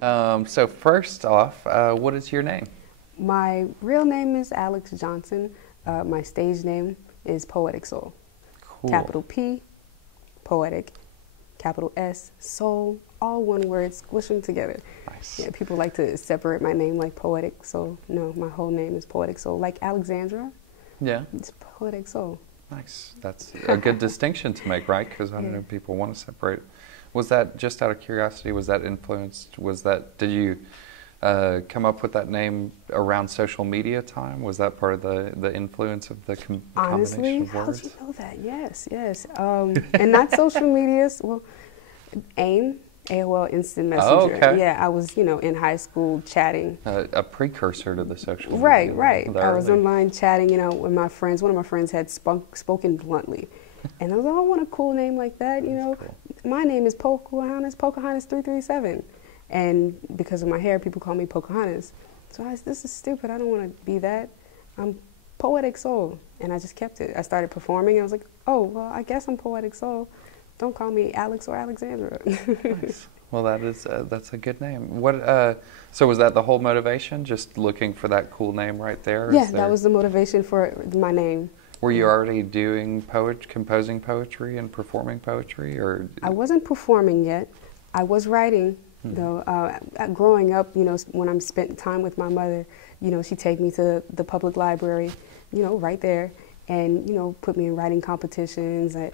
So first off, what is your name? My real name is Alex Johnson. My stage name is PoeticSoul. Cool. Capital P, Poetic, capital S, Soul, all one word, squish them together. Nice. Yeah, people like to separate my name like Poetic Soul. No, my whole name is PoeticSoul. Like Alexandra, Yeah. it's PoeticSoul. Nice. That's a good distinction to make, right? Because I don't know if people want to separate. Was that just out of curiosity? Was that influenced? Did you come up with that name around social media time? Was that part of the influence of the Honestly, combination of how words? did you know that? Yes. And not social medias. Well, AIM, AOL Instant Messenger. Oh, okay. Yeah, I was, in high school chatting. A precursor to the social media. Right. I was online chatting, with my friends. One of my friends had spoken bluntly. And I was like, I want a cool name like that, Cool. My name is Pocahontas 337. And because of my hair, people call me Pocahontas. So this is stupid. I don't want to be that. I'm PoeticSoul. And I just kept it. I started performing. And I was like, oh, well, I guess I'm PoeticSoul. Don't call me Alex or Alexandra. Nice. Well, that's a good name. So was that the whole motivation? Just looking for that cool name right there? Yeah, that was the motivation for my name. Were you already doing composing poetry and performing poetry, or? I wasn't performing yet. I was writing, though. Growing up, when I spent time with my mother, she'd take me to the public library, right there, and put me in writing competitions. I'd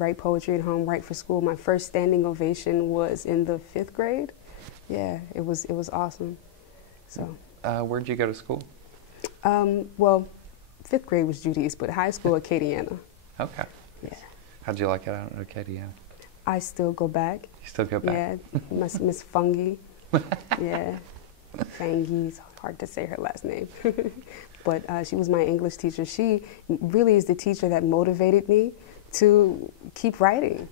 write poetry at home, write for school. My first standing ovation was in the 5th grade. Yeah, it was awesome. So. Where'd you go to school? Well, 5th grade was Judy's, but high school Acadiana. Okay. Yeah. How'd you like it out at Acadiana? I still go back. You still go back? Yeah, Miss Fungi. Yeah, Fangi's hard to say her last name. But she was my English teacher. She really is the teacher that motivated me to keep writing.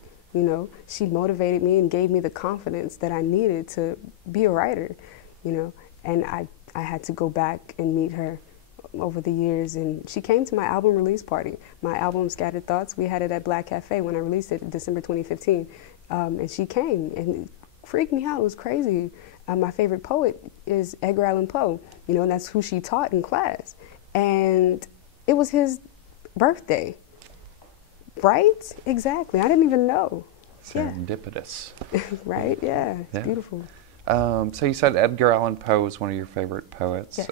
She motivated me and gave me the confidence that I needed to be a writer. And I had to go back and meet her over the years, and she came to my album release party. My album Scattered Thoughts, we had it at Black Cafe when I released it in December 2015, and she came and it freaked me out. It was crazy. My favorite poet is Edgar Allan Poe, and that's who she taught in class, and it was his birthday. Right? Exactly. I didn't even know. Serendipitous. Yeah. Right? Yeah. It's beautiful. So you said Edgar Allan Poe is one of your favorite poets. Yes.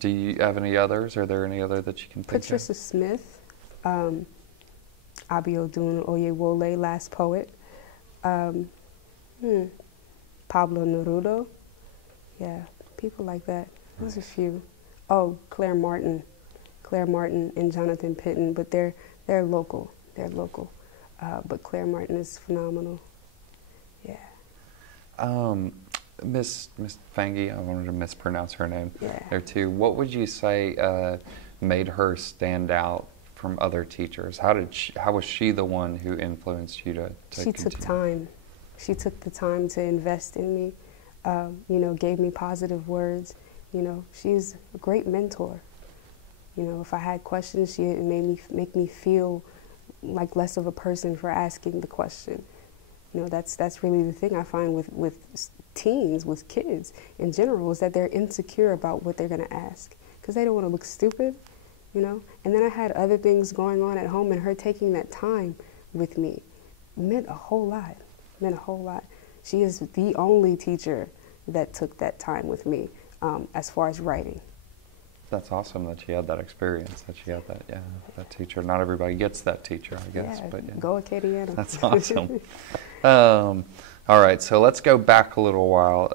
Do you have any others? Are there any other that you can think Patricia of? Smith, Abiodun Oyewole, Last Poet, Pablo Neruda. Yeah, people like that. There's a few. Oh, Claire Martin and Jonathan Pitton, but they're local. They're local. But Claire Martin is phenomenal. Yeah. Miss Fangi, I wanted to mispronounce her name there too. What would you say made her stand out from other teachers? How was she the one who influenced you to She took time. She took the time to invest in me, gave me positive words. She's a great mentor. If I had questions, she make me feel like less of a person for asking the question. That's really the thing I find with teens, with kids in general, is that they're insecure about what they're going to ask because they don't want to look stupid, And then I had other things going on at home, and her taking that time with me meant a whole lot. She is the only teacher that took that time with me as far as writing. That's awesome that she had that experience, that she had that teacher. Not everybody gets that teacher, I guess. Yeah, go Acadiana. That's awesome. All right, so let's go back a little while.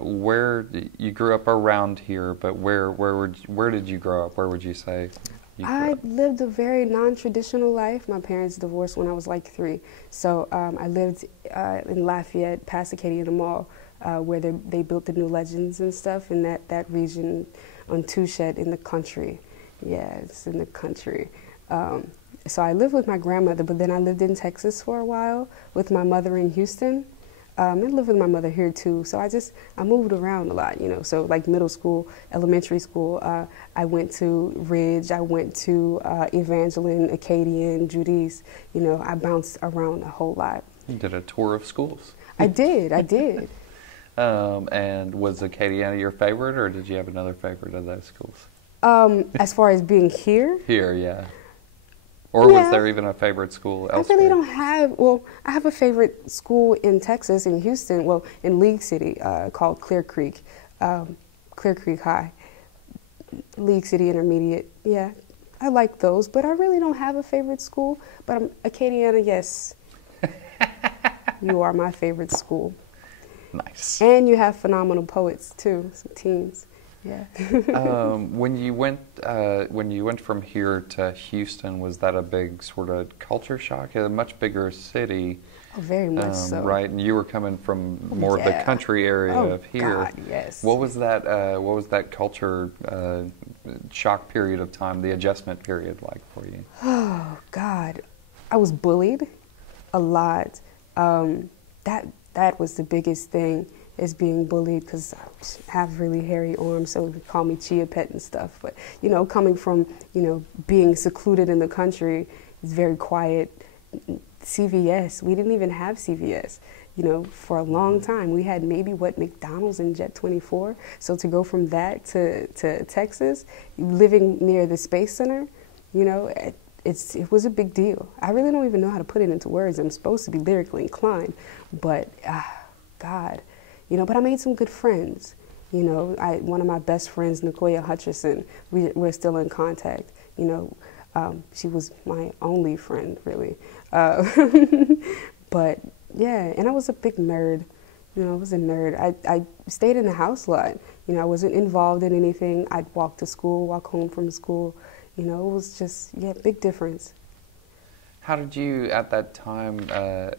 Where you grew up around here, but where did you grow up? Where would you say you grew up? I lived a very non-traditional life. My parents divorced when I was like 3. So I lived in Lafayette, past Acadiana Mall, where they built the new Legends and stuff in that region on Touchette in the country. Yeah, it's in the country. So I lived with my grandmother, but then I lived in Texas for a while with my mother in Houston. I lived with my mother here too, so I moved around a lot, So like middle school, elementary school, I went to Ridge, I went to Evangeline, Acadian, Judy's. I bounced around a whole lot. You did a tour of schools. I did. And was Acadiana your favorite, or did you have another favorite of those schools? As far as being here? Here, yeah. Or was there even a favorite school elsewhere? I really don't have, well, I have a favorite school in Texas, in Houston, well, in League City, called Clear Creek High. League City Intermediate, yeah. I like those, but I really don't have a favorite school. But I'm Acadiana, yes. You are my favorite school. Nice. And you have phenomenal poets too, some teens. Yeah. When you went from here to Houston, was that a big sort of culture shock? A much bigger city. Oh, very much so. Right, and you were coming from more of the country area of here. God, yes. What was that culture shock period of time, the adjustment period like for you? Oh God, I was bullied a lot. That was the biggest thing, is being bullied, because I have really hairy arms, so they call me Chia Pet and stuff. But you know, coming from being secluded in the country, it's very quiet. CVS, we didn't even have CVS. For a long time, we had maybe McDonald's and Jet 24. So to go from that to Texas, living near the Space Center, it was a big deal. I really don't even know how to put it into words. I'm supposed to be lyrically inclined, but God, but I made some good friends. One of my best friends, Nicoya Hutcherson, we're still in contact. She was my only friend, really. But yeah, and I was a big nerd. I was a nerd. I stayed in the house a lot. I wasn't involved in anything. I'd walk to school, walk home from school. It was just, big difference. How did you, at that time,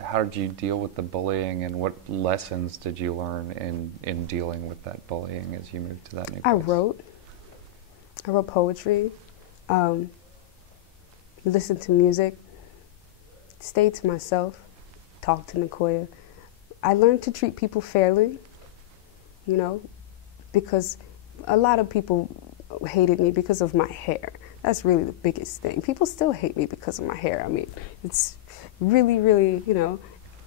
how did you deal with the bullying, and what lessons did you learn in dealing with that bullying as you moved to that new place? I wrote poetry, listened to music, stayed to myself, talked to Nicoya. I learned to treat people fairly, because a lot of people hated me because of my hair. That's really the biggest thing. People still hate me because of my hair. I mean, it's really, really,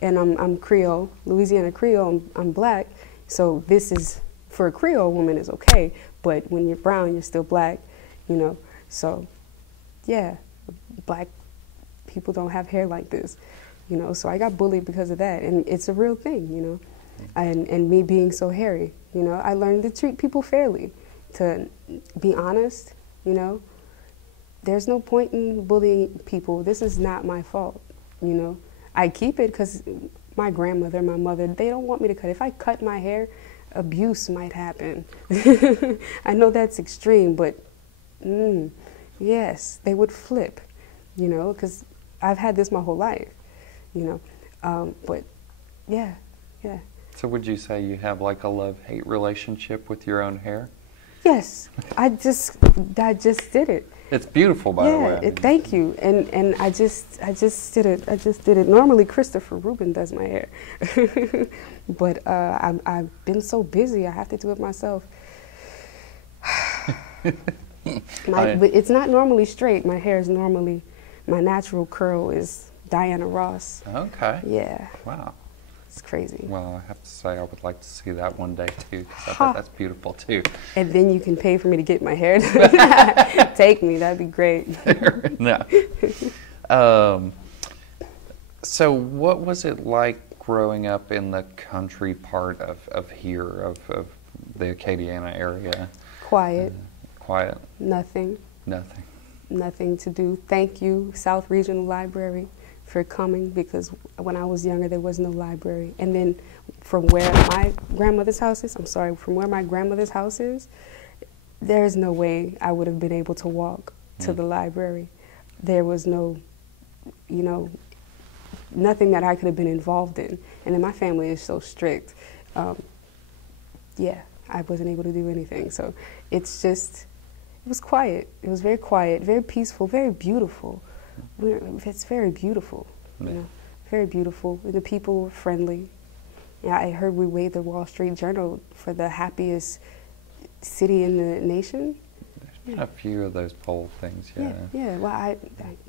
and I'm Creole, Louisiana Creole, I'm black, so this is, for a Creole woman, is okay, but when you're brown, you're still black, so yeah, black people don't have hair like this, so I got bullied because of that, and it's a real thing, and me being so hairy, I learned to treat people fairly, to be honest, There's no point in bullying people. This is not my fault, I keep it because my grandmother, my mother, they don't want me to cut. If I cut my hair, abuse might happen. I know that's extreme, but yes, they would flip, because I've had this my whole life, but yeah. So would you say you have like a love-hate relationship with your own hair? Yes, I just did it. It's beautiful, by the way. Thank you. And I just did it. Normally Christopher Rubin does my hair, but I've been so busy. I have to do it myself. But it's not normally straight. My hair is normally, my natural curl is Diana Ross. Okay. Yeah. Wow. It's crazy. Well, I have to say I would like to see that one day too, because I bet that's beautiful too. And then you can pay for me to get my hair done. Take me, that'd be great. No. So what was it like growing up in the country part of here, of the Acadiana area? Quiet. Quiet? Nothing. Nothing. Nothing to do. Thank you, South Regional Library, for coming, because when I was younger there was no library. And then from where my grandmother's house is, there's no way I would have been able to walk to the library. There was no, nothing that I could have been involved in. And then my family is so strict. Yeah, I wasn't able to do anything. So it's just, it was quiet. It was very quiet, very peaceful, very beautiful. It's very beautiful, very beautiful. The people were friendly. Yeah, I heard we weighed the Wall Street Journal for the happiest city in the nation. There's been a few of those poll things, Yeah. Well, I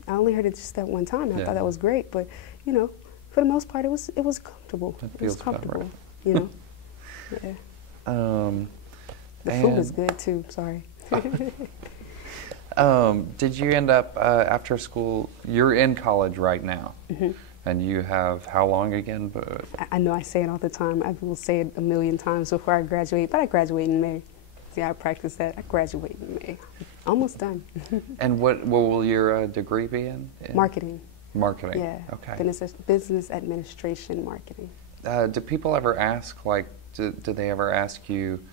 only heard it just that one time. And I thought that was great, but for the most part, it was comfortable. It feels comfortable, about right. Yeah. Um, The food is good too. Sorry. Did you end up after school? You're in college right now, and you have how long again? But I know I say it all the time. I will say it a million times before I graduate, but I graduate in May. See, I practice that. I graduate in May. Almost done. And what will your degree be in? Marketing. Marketing. Yeah. Okay. Business administration marketing. Do people ever ask, like, do they ever ask you,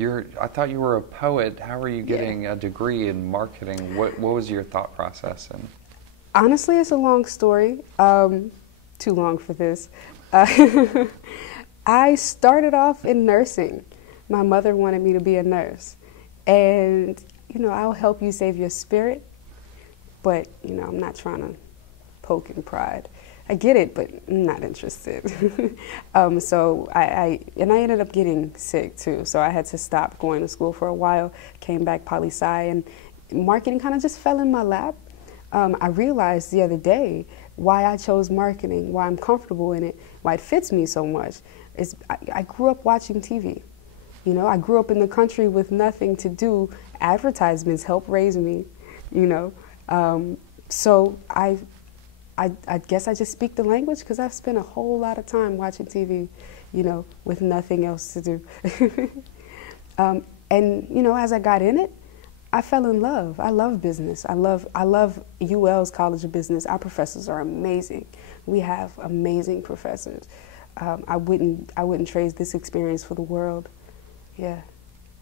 I thought you were a poet, how are you getting a degree in marketing? What was your thought process? And honestly, it's a long story. Too long for this. I started off in nursing. My mother wanted me to be a nurse. And, you know, I'll help you save your spirit, but, you know, I'm not trying to poke and pride. I get it, but I'm not interested. So I ended up getting sick too. So I had to stop going to school for a while, came back poli-sci, and marketing kind of just fell in my lap. I realized the other day why I chose marketing, why I'm comfortable in it, why it fits me so much. I grew up watching TV. You know, I grew up in the country with nothing to do. Advertisements helped raise me, you know. So I guess I just speak the language because I've spent a whole lot of time watching TV, you know, with nothing else to do. And, you know, as I got in it, I fell in love. I love business. I love UL's College of Business. Our professors are amazing. We have amazing professors. I wouldn't trade this experience for the world. Yeah.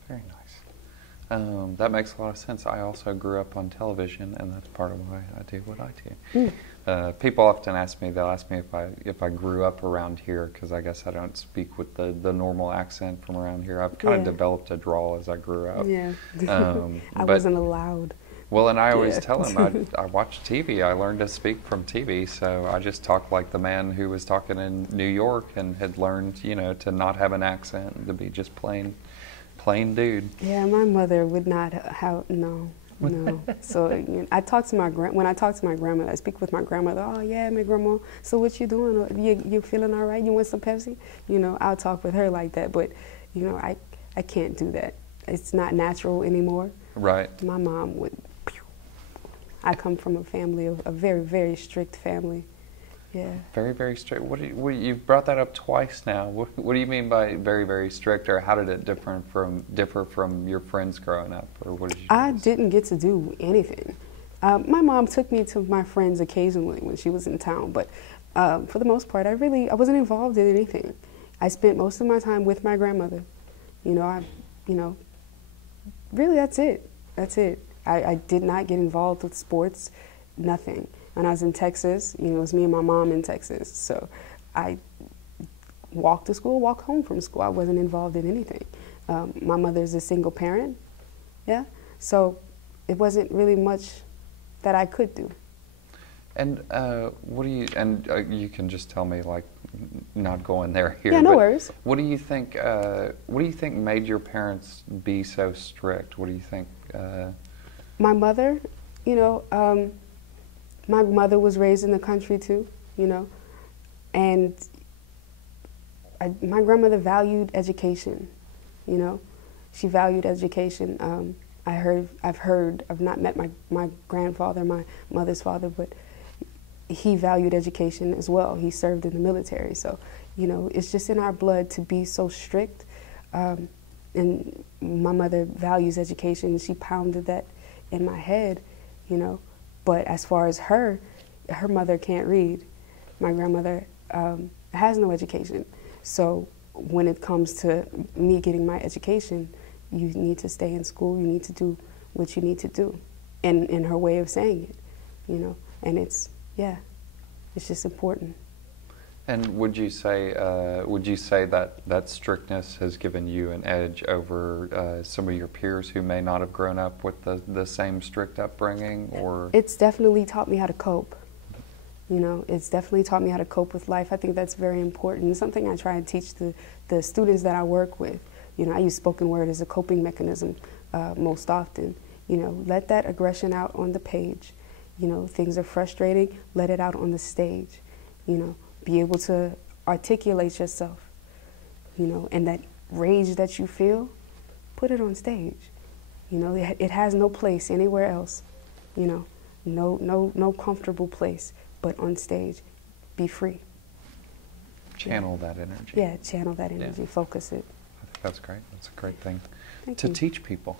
Very nice. That makes a lot of sense. I also grew up on television, and that's part of why I do what I do. People often ask me, they'll ask me if I grew up around here, because I guess I don't speak with the normal accent from around here. I've kind of developed a drawl as I grew up. Yeah. I wasn't allowed. Well, and I always tell them, I watch TV. I learned to speak from TV, so I just talk like the man who was talking in New York and had learned, you know, to not have an accent, to be just plain dude. Yeah, my mother would not have, no. So you know, when I talk to my grandmother, I speak with my grandmother. Oh yeah, my grandma. So what you doing? You feeling all right? You want some Pepsi? You know, I'll talk with her like that. But you know, I can't do that. It's not natural anymore. Right. My mom would. I come from a family of a very, very strict family. Yeah. Very, very strict. You've brought that up twice now. What do you mean by very, very strict, or how did it differ from your friends growing up, or what did you? I didn't get to do anything. My mom took me to my friends occasionally when she was in town, but for the most part, I wasn't involved in anything. I spent most of my time with my grandmother. Really, that's it. That's it. I did not get involved with sports, nothing. When I was in Texas, you know, it was me and my mom in Texas. So I walked to school, walked home from school. I wasn't involved in anything. My mother's a single parent, yeah. So it wasn't really much that I could do. And you can just tell me, like, not going there here. Yeah, no worries. What do you think made your parents be so strict? What do you think? My mother, you know, my mother was raised in the country too, you know, and my grandmother valued education, you know. She valued education. I've not met my grandfather, my mother's father, but he valued education as well. He served in the military, so, you know, it's just in our blood to be so strict. And my mother values education. She pounded that in my head, you know. But as far as her mother can't read. My grandmother has no education. So when it comes to me getting my education, you need to stay in school, you need to do what you need to do. In her way of saying it, you know. And it's just important. And would you say that strictness has given you an edge over some of your peers who may not have grown up with the same strict upbringing? Or it's definitely taught me how to cope. You know, it's definitely taught me how to cope with life. I think that's very important. It's something I try and teach the students that I work with. You know, I use spoken word as a coping mechanism most often. You know, let that aggression out on the page. You know, things are frustrating, let it out on the stage. You know, be able to articulate yourself, you know, and that rage that you feel, put it on stage. You know, it has no place anywhere else. You know, no comfortable place, but on stage, be free. Channel that energy. Yeah, channel that energy, focus it. I think that's great. That's a great thing Thank to you. teach people.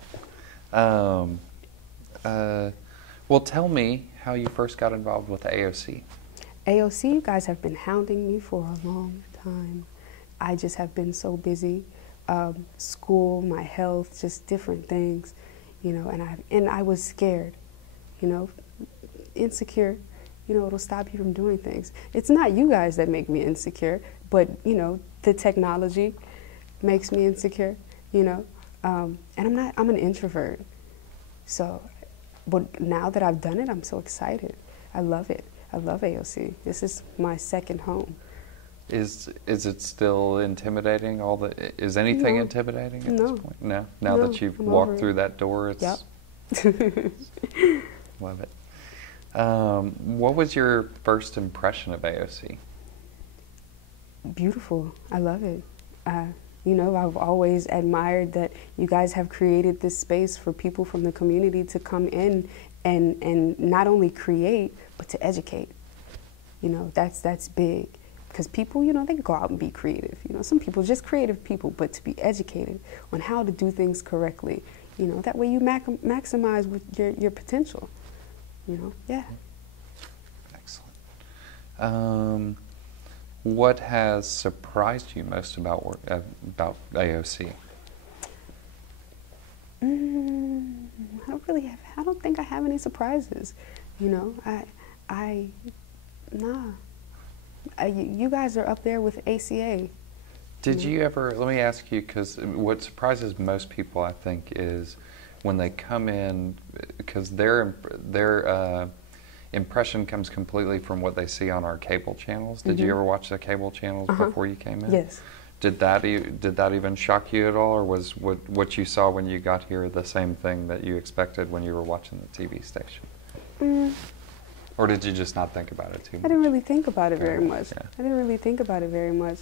Well, tell me how you first got involved with AOC. AOC, you guys have been hounding me for a long time. I just have been so busy. School, my health, just different things, you know, and I was scared, you know, insecure, you know, it'll stop you from doing things. It's not you guys that make me insecure, but, you know, the technology makes me insecure, you know, and I'm an introvert. So, but now that I've done it, I'm so excited. I love it. I love AOC. This is my second home. Is it still intimidating? Is anything intimidating at this point? No. Now that you've walked through that door, it's. Yep. Love it. What was your first impression of AOC? Beautiful. I love it. You know, I've always admired that you guys have created this space for people from the community to come in and not only create, but to educate. You know, that's big. Because people, you know, they go out and be creative. You know, some people, just creative people, but to be educated on how to do things correctly. You know, that way you maximize with your potential. You know, yeah. Excellent. What has surprised you most about AOC? I don't think I have any surprises. You know, you guys are up there with ACA. Did you ever, let me ask you, because what surprises most people, I think, is when they come in, because their impression comes completely from what they see on our cable channels. Did you ever watch the cable channels before you came in? Yes. Did that even shock you at all, or was what you saw when you got here the same thing that you expected when you were watching the TV station? Or did you just not think about it too much? I didn't really think about it very much. Yeah. I didn't really think about it very much.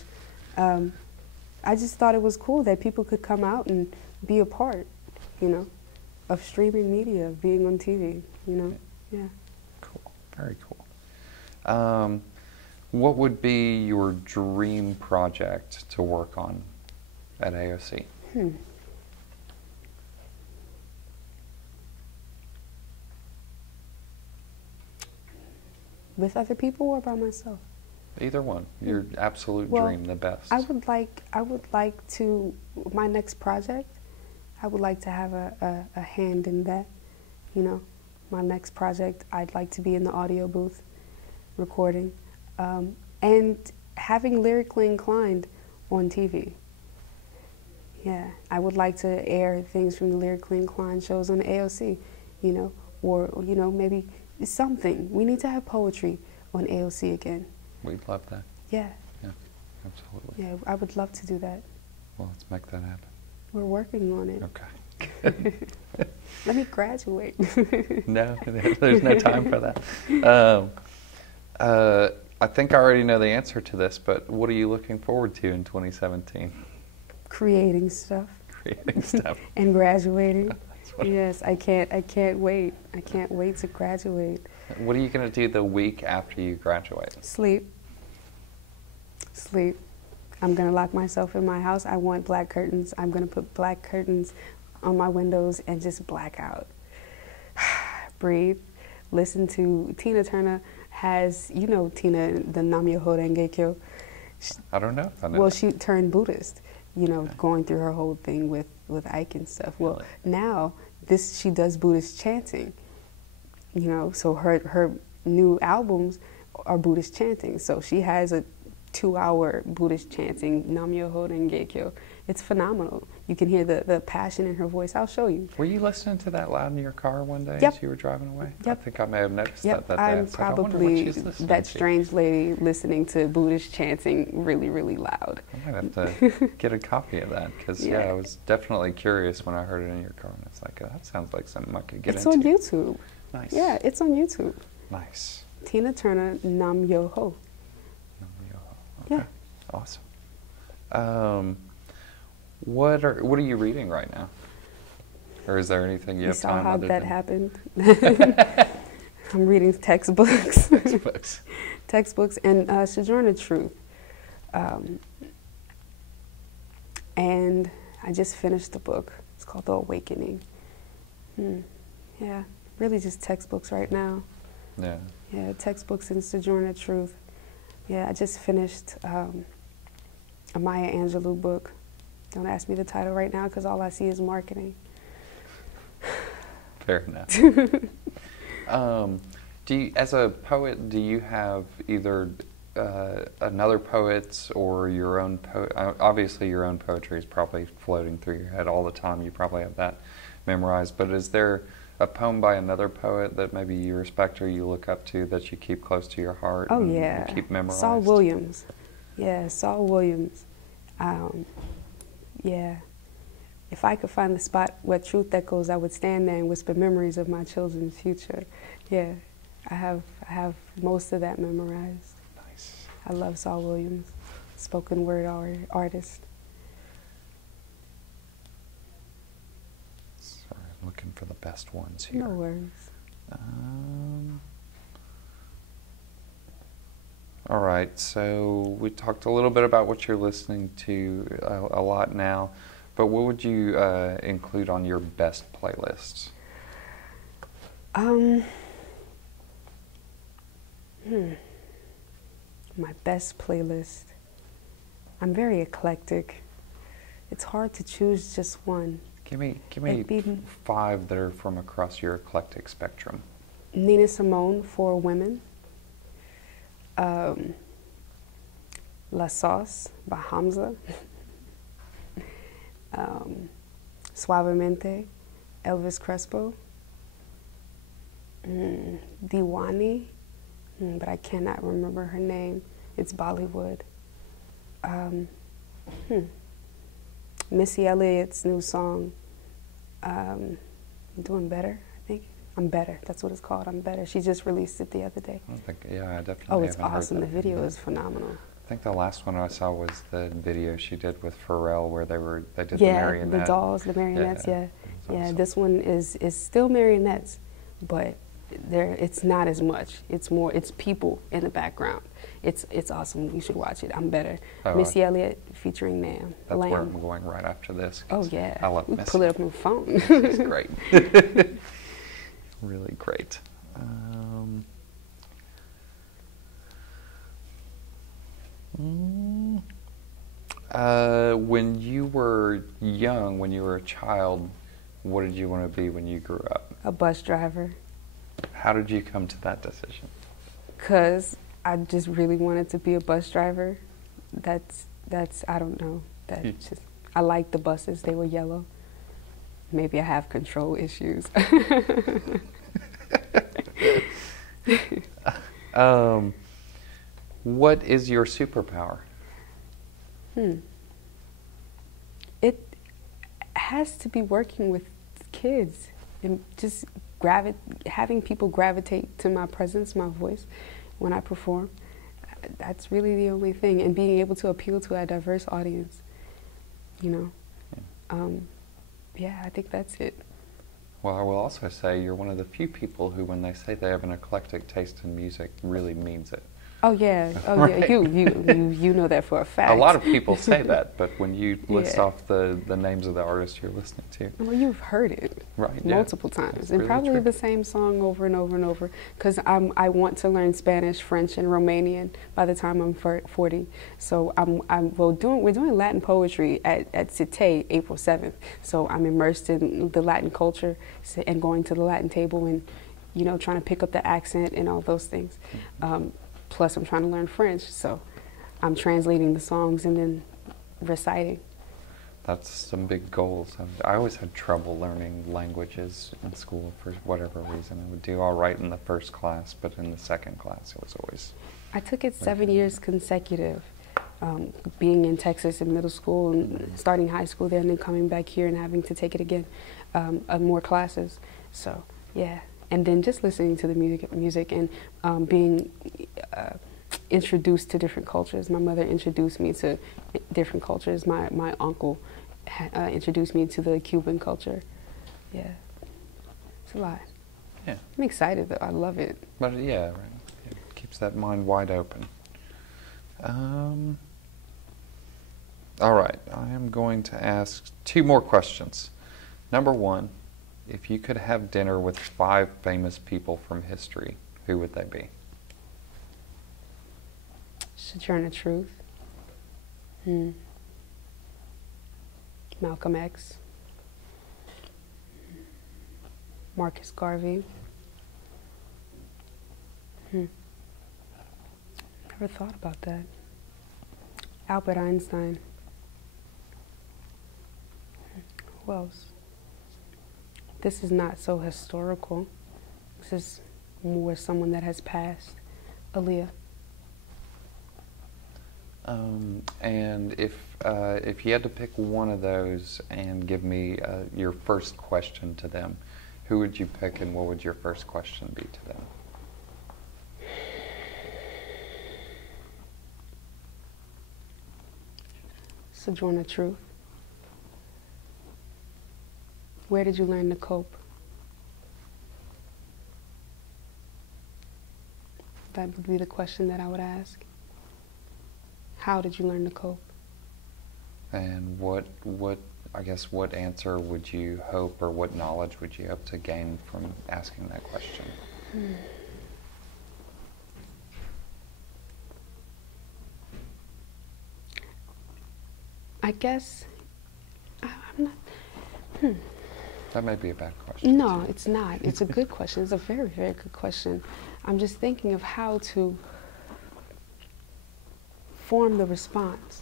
I just thought it was cool that people could come out and be a part, you know, of streaming media, being on TV, you know. Yeah. Cool. Very cool. What would be your dream project to work on at AOC? With other people or by myself? Either one. Your absolute dream, the best. I would like to, my next project, I would like to have a hand in that, you know. My next project, I'd like to be in the audio booth recording and having Lyrically Inclined on TV. Yeah, I would like to air things from the Lyrically Inclined shows on the AOC, you know, or, you know, maybe something. We need to have poetry on AOC again. We'd love that. Yeah. Yeah, absolutely. Yeah, I would love to do that. Well, let's make that happen. We're working on it. Okay. Let me graduate. No, there's no time for that. I think I already know the answer to this, but what are you looking forward to in 2017? Creating stuff. Creating stuff. And graduating. Yes, I can't wait. I can't wait to graduate. What are you going to do the week after you graduate? Sleep. I'm going to lock myself in my house. I want black curtains. I'm going to put black curtains on my windows and just black out. Breathe. Listen to Tina Turner has, you know, Tina, the Namyo Horenge Kyo. I don't know. Well, she turned Buddhist, you know, going through her whole thing with Ike and stuff. Well, now she does Buddhist chanting, you know, so her new albums are Buddhist chanting. So she has a 2-hour Buddhist chanting, Nam-myoho Renge Kyo. It's phenomenal. You can hear the passion in her voice. I'll show you. Were you listening to that loud in your car one day Yep. as you were driving away? Yep. I think I may have noticed that day. I'm probably that strange lady listening to Buddhist chanting really, really loud. I might have to get a copy of that because, I was definitely curious when I heard it in your car. And it's like, that sounds like something I could get into. It's on YouTube. Nice. Yeah, it's on YouTube. Nice. Tina Turner, Nam-myoho. Nam-myoho. Okay. Yeah. Awesome. What are you reading right now? Or is there anything you have saw time how other that than- happened. I'm reading textbooks. Textbooks. Textbooks and Sojourner Truth. And I just finished the book. It's called The Awakening. Yeah, really just textbooks right now. Yeah. Yeah, textbooks and Sojourner Truth. Yeah, I just finished a Maya Angelou book. Don't ask me the title right now because all I see is marketing. Fair enough. As a poet, do you have either another poet's or your own obviously your own poetry is probably floating through your head all the time. You probably have that memorized. But is there a poem by another poet that maybe you respect or you look up to that you keep close to your heart? Oh, and yeah. keep memorized? Saul Williams. Yeah, Saul Williams. Yeah. If I could find the spot where truth echoes, I would stand there and whisper memories of my children's future. Yeah, I have most of that memorized. Nice. I love Saul Williams, spoken word artist. Sorry, I'm looking for the best ones here. No worries. All right, so we talked a little bit about what you're listening to a lot now, but what would you include on your best playlists? My best playlist. I'm very eclectic. It's hard to choose just one. Give me It'd be 5 that are from across your eclectic spectrum. Nina Simone for women. La Sauce by Hamza. Suavemente, Elvis Crespo. Diwani, but I cannot remember her name. It's Bollywood. Missy Elliott's new song, I'm Doing Better, I think. I'm Better, that's what it's called, I'm Better. She just released it the other day. I definitely Oh, it's haven't heard awesome. The that. video is phenomenal. I think the last one I saw was the video she did with Pharrell where they did the Yeah, marionette. the dolls, the marionettes, yeah. It was Yeah, awesome. this one is still marionettes, but it's not as much. It's more, it's people in the background. It's awesome. You should watch it. I'm Better. Oh, Missy Elliott featuring That's Lamb. where I'm going right after this. Oh, yeah. I love We Missy. pull it up on the phone. She's great. Really great. When you were young, when you were a child, what did you want to be when you grew up? A bus driver. How did you come to that decision? Because I just really wanted to be a bus driver. That's I don't know. That's just, I liked the buses. They were yellow. Maybe I have control issues. What is your superpower? It has to be working with kids and just having people gravitate to my presence, my voice, when I perform. That's really the only thing, and being able to appeal to a diverse audience, you know. Yeah, I think that's it. Well, I will also say you're one of the few people who, when they say they have an eclectic taste in music, really means it. Oh yeah, Right. yeah. You know that for a fact. A lot of people say that, but when you list Yeah. off the names of the artists you're listening to, Well, you've heard it right? Yeah. multiple times, That's and really probably true. the same song over and over and over. Because I want to learn Spanish, French, and Romanian by the time I'm 40. So we're doing Latin poetry at CITE April 7th. So I'm immersed in the Latin culture and going to the Latin table and, you know, trying to pick up the accent and all those things. Plus, I'm trying to learn French, so I'm translating the songs and then reciting. That's some big goals. I always had trouble learning languages in school for whatever reason. I would do all right in the first class, but in the second class, it was always... I took it 7 years consecutive, being in Texas in middle school and starting high school there and then coming back here and having to take it again, more classes. So, yeah. And then just listening to the music and being introduced to different cultures. My mother introduced me to different cultures. My uncle introduced me to the Cuban culture. Yeah, it's a lot. Yeah. I'm excited though. I love it. But yeah, right. It keeps that mind wide open. All right, I am going to ask 2 more questions. Number 1, if you could have dinner with 5 famous people from history, who would they be? Sojourner Truth. Malcolm X. Marcus Garvey. Never thought about that. Albert Einstein. Who else? This is not so historical. This is more someone that has passed. Aaliyah. And if you had to pick one of those and give me your first question to them, who would you pick and what would your first question be to them? Sojourner Truth. Where did you learn to cope? That would be the question that I would ask. How did you learn to cope? And what answer would you hope, or what knowledge would you hope to gain from asking that question? I guess I'm not. That may be a bad question. No, it's not. It's a good question. It's a very, very good question. I'm just thinking of how to form the response.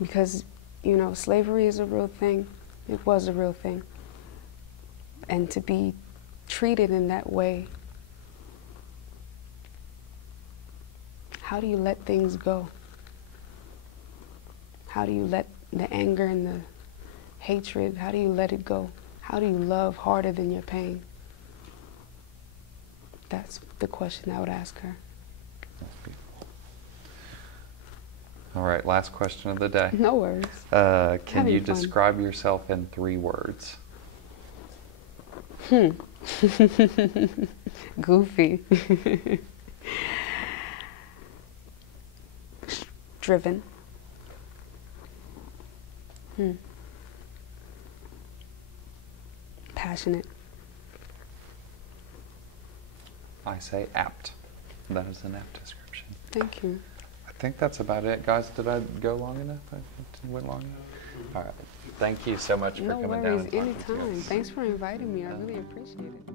Because, slavery is a real thing. It was a real thing. And to be treated in that way, how do you let things go? How do you let the anger and the hatred, how do you let it go? How do you love harder than your pain? That's the question I would ask her. That's beautiful. All right, last question of the day. No worries. Can you describe yourself in 3 words? Goofy. Driven. Passionate. I say apt. That is an apt description. Thank you. I think that's about it. Guys, did I go long enough? Went long enough? All right. Thank you so much for coming down. No worries. Anytime. Thanks for inviting me. I really appreciate it.